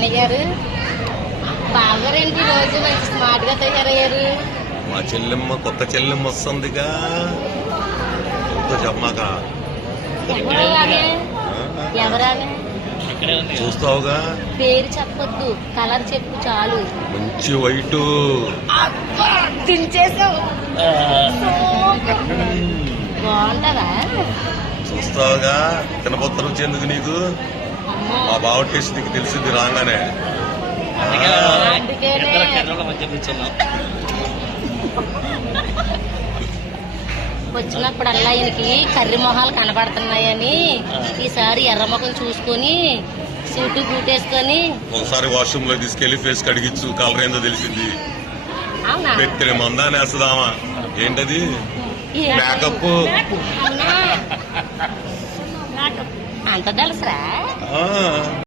అన్నయ్య గారు బాగారండి. రోజు మంచి స్మార్ట్ గా తయారయ్యారు. మా చెల్లెమ్మ కొత్త చెల్లెమ్మ వస్తుందిగా, చెప్పమాక. ఎవరానే చూస్తావుగా. పేరు చెప్పొద్దు, కలర్ చెప్పు చాలు. మంచి వైట్ తించేసావు. బాగుంటదా? చూస్తావుగా. తినబొత్త రుచి ఎందుకు నీకు? మా బావ టేస్ట్ నీకు తెలిసింది రాగానే. వచ్చినప్పుడల్లా ఈయనకి కర్రీ మొహాలు కనబడుతున్నాయని ఈసారి ఎర్ర మొఖం చూసుకొని సూటు బూటేసుకొని ఒకసారి వాష్రూమ్ లో తీసుకెళ్లి ఫేస్ కడిగిచ్చు, కలర్ ఏందో తెలిసింది. అవునా? పెట్టిన మందాన్ని వేస్తుందామా? ఏంటది? మేకప్. అంత తెలుసా?